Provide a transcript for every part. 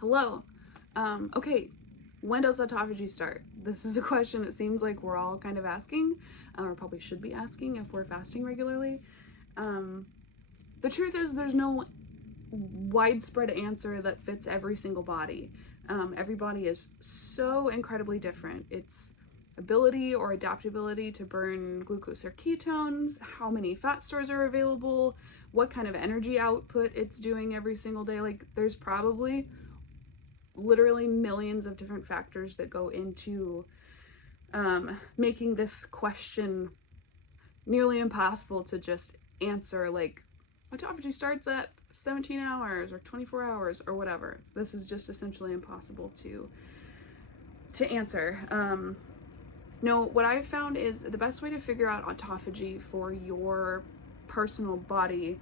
Hello. Okay, when does autophagy start? This is a question it seems like we're all kind of asking, or probably should be asking if we're fasting regularly. The truth is there's no widespread answer that fits every single body. Every body is so incredibly different. Its ability or adaptability to burn glucose or ketones, how many fat stores are available, what kind of energy output it's doing every single day. Like, there's probably literally millions of different factors that go into making this question nearly impossible to just answer. Like, autophagy starts at 17 hours or 24 hours or whatever. This is just essentially impossible to answer. No, what I've found is the best way to figure out autophagy for your personal body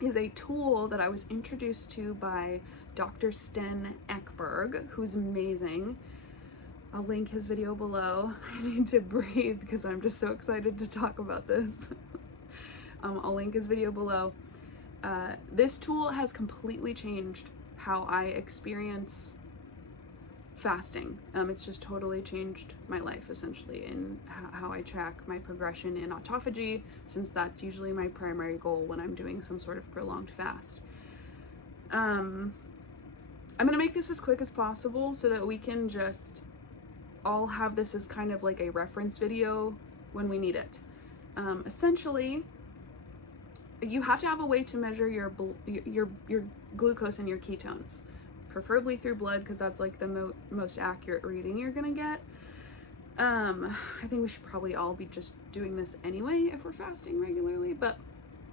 is a tool that I was introduced to by Dr. Sten Ekberg, who's amazing. I'll link his video below. I need to breathe because I'm just so excited to talk about this. I'll link his video below. This tool has completely changed how I experience fasting. It's just totally changed my life, essentially, in how I track my progression in autophagy, since that's usually my primary goal when I'm doing some sort of prolonged fast. I'm gonna make this as quick as possible so that we can just all have this as kind of like a reference video when we need it. Essentially, you have to have a way to measure your glucose and your ketones, preferably through blood, because that's like the most accurate reading you're gonna get. I think we should probably all be just doing this anyway if we're fasting regularly, but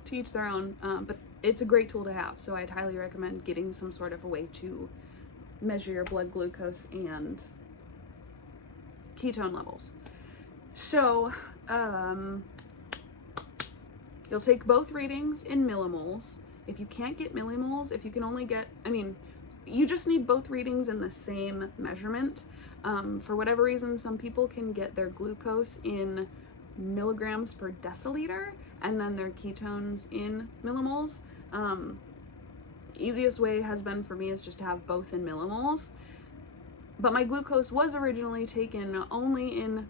to each their own. But it's a great tool to have, so I'd highly recommend getting some sort of a way to measure your blood glucose and ketone levels. So you'll take both readings in millimoles. If you can't get millimoles, if you can only get, you just need both readings in the same measurement. For whatever reason, some people can get their glucose in milligrams per deciliter and then their ketones in millimoles. Easiest way has been for me is just to have both in millimoles. But my glucose was originally taken only in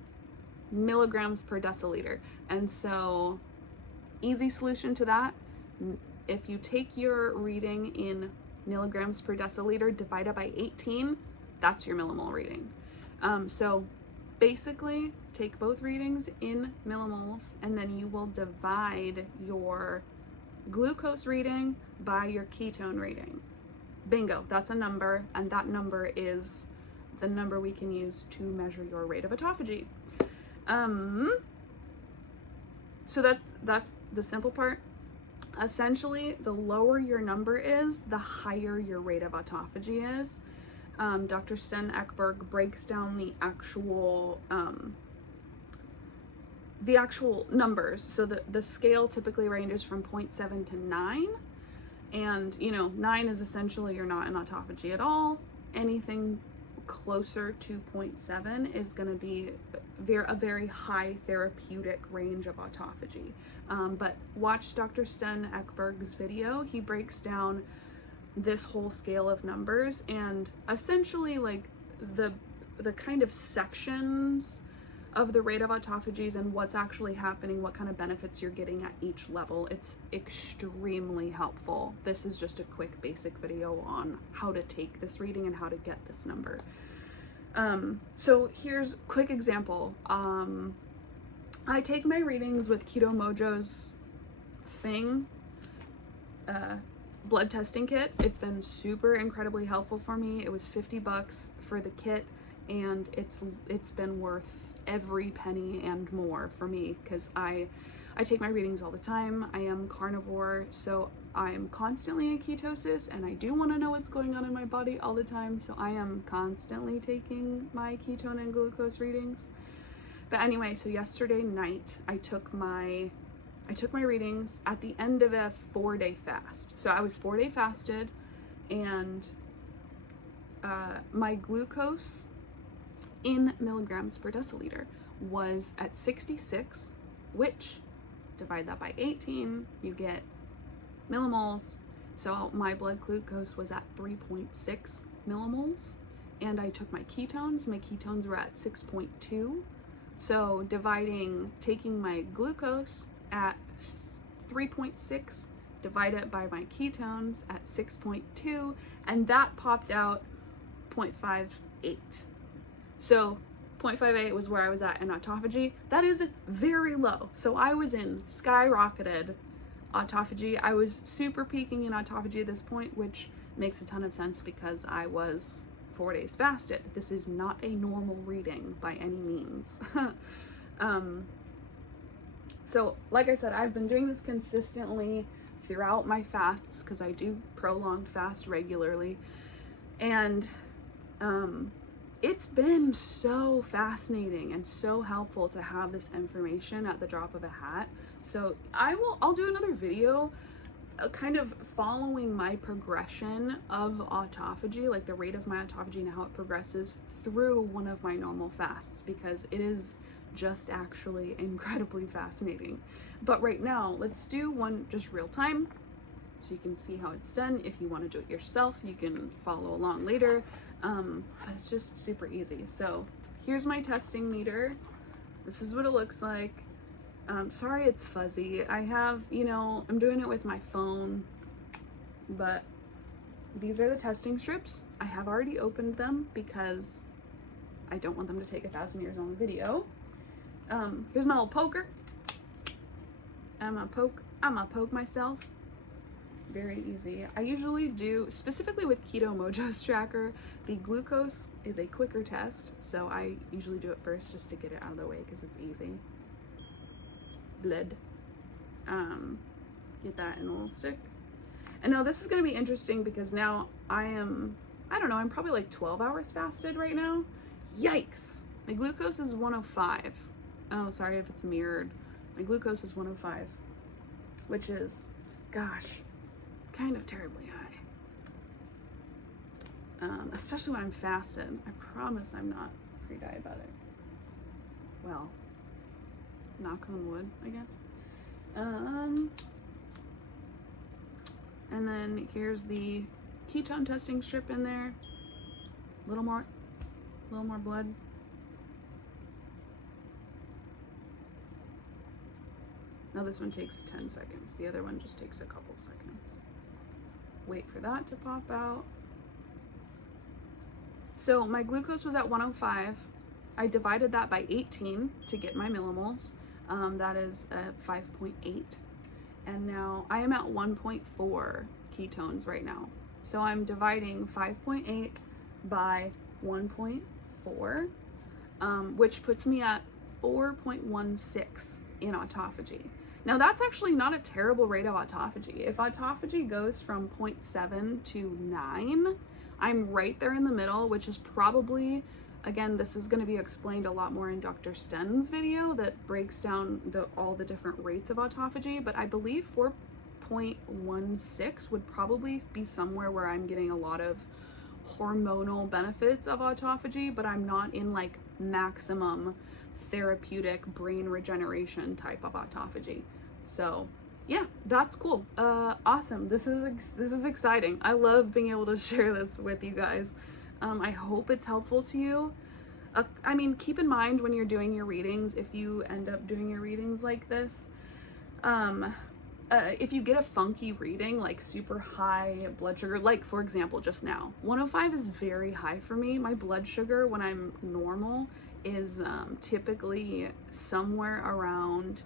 milligrams per deciliter. And so, easy solution to that, if you take your reading in milligrams per deciliter, divide it by 18, that's your millimole reading. So basically, take both readings in millimoles, and then you will divide your glucose reading by your ketone reading. Bingo, that's a number, and that number is the number we can use to measure your rate of autophagy. So that's the simple part. Essentially, the lower your number is, the higher your rate of autophagy is. Dr. Sten Ekberg breaks down the actual numbers. So the scale typically ranges from 0.7 to 9. And, 9 is essentially you're not in autophagy at all. Anything closer to 0.7 is going to be a very high therapeutic range of autophagy. But watch Dr. Sten Ekberg's video. He breaks down this whole scale of numbers and essentially like the kind of sections of the rate of autophagies and what's actually happening, what kind of benefits you're getting at each level. It's extremely helpful. This is just a quick basic video on how to take this reading and how to get this number. So here's a quick example. I take my readings with KetoMojo's thing, blood testing kit. It's been super incredibly helpful for me. It was $50 for the kit, and it's been worth every penny and more for me, because I take my readings all the time. I am carnivore, so I'm constantly in ketosis, and I do want to know what's going on in my body all the time, so I am constantly taking my ketone and glucose readings. But anyway, so yesterday night I took my readings at the end of a 4-day fast. So I was 4-day fasted, and my glucose in milligrams per deciliter was at 66, which, divide that by 18, you get millimoles. So my blood glucose was at 3.6 millimoles, and I took my ketones were at 6.2. So taking my glucose at 3.6, divide it by my ketones at 6.2, and that popped out 0.58. So 0.58 was where I was at in autophagy. That is very low. So I was in skyrocketed autophagy. I was super peaking in autophagy at this point, which makes a ton of sense because I was 4 days fasted. This is not a normal reading by any means. So like I said, I've been doing this consistently throughout my fasts because I do prolonged fast regularly, and it's been so fascinating and so helpful to have this information at the drop of a hat. So I'll do another video kind of following my progression of autophagy, like the rate of my autophagy and how it progresses through one of my normal fasts, because it is just actually incredibly fascinating. But right now, let's do one just real time so you can see how it's done. If you want to do it yourself, you can follow along later. But it's just super easy. So here's my testing meter. This is what it looks like. Sorry it's fuzzy. I'm doing it with my phone, but these are the testing strips. I have already opened them because I don't want them to take 1,000 years on the video. Here's my little poker. I'm gonna poke myself. Very easy. I usually do, specifically with KetoMojo's tracker, the glucose is a quicker test, so I usually do it first just to get it out of the way because it's easy. Blood. Get that in a little stick. And now this is going to be interesting because now I'm probably like 12 hours fasted right now. Yikes! My glucose is 105. Oh, sorry if it's mirrored. My glucose is 105, which is, gosh, kind of terribly high. Especially when I'm fasted. I promise I'm not pre-diabetic. Well, knock on wood, I guess. And then here's the ketone testing strip in there. A little more blood. Now this one takes 10 seconds. The other one just takes a couple seconds. Wait for that to pop out. So my glucose was at 105. I divided that by 18 to get my millimoles. That is 5.8. And now I am at 1.4 ketones right now. So I'm dividing 5.8 by 1.4, which puts me at 4.16 in autophagy. Now that's actually not a terrible rate of autophagy. If autophagy goes from 0.7 to 9, I'm right there in the middle, which is probably, again, this is going to be explained a lot more in Dr. Sten's video that breaks down all the different rates of autophagy, but I believe 4.16 would probably be somewhere where I'm getting a lot of hormonal benefits of autophagy, but I'm not in like maximum therapeutic brain regeneration type of autophagy. So yeah, that's cool. Awesome. This is exciting. I love being able to share this with you guys. I hope it's helpful to you. I mean, keep in mind when you're doing your readings, if you end up doing your readings like this, if you get a funky reading, like super high blood sugar, like for example, just now, 105 is very high for me. My blood sugar when I'm normal is typically somewhere around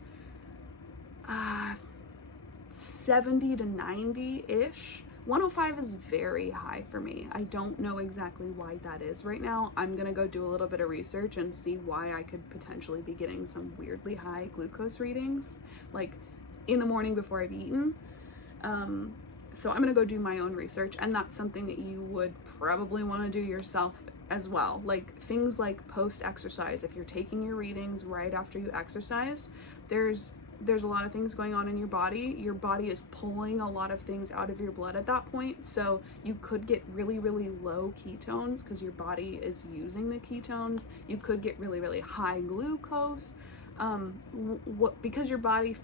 70 to 90-ish. 105 is very high for me. I don't know exactly why that is right now. I'm gonna go do a little bit of research and see why I could potentially be getting some weirdly high glucose readings, like in the morning before I've eaten. So I'm gonna go do my own research, and that's something that you would probably want to do yourself as well. Like things like post-exercise, if you're taking your readings right after you exercised, there's a lot of things going on in your body. Your body is pulling a lot of things out of your blood at that point, so you could get really, really low ketones because your body is using the ketones. You could get really, really high glucose because your body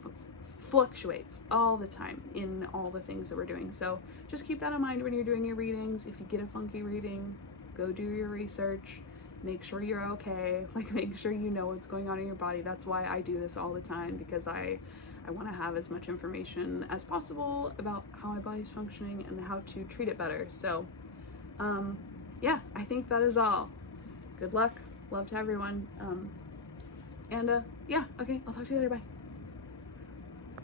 fluctuates all the time in all the things that we're doing. So just keep that in mind when you're doing your readings. If you get a funky reading, go do your research, make sure you're okay, like make sure you know what's going on in your body. That's why I do this all the time, because I want to have as much information as possible about how my body's functioning and how to treat it better. So yeah, I think that is all. Good luck, love to everyone, and yeah, okay, I'll talk to you later, bye.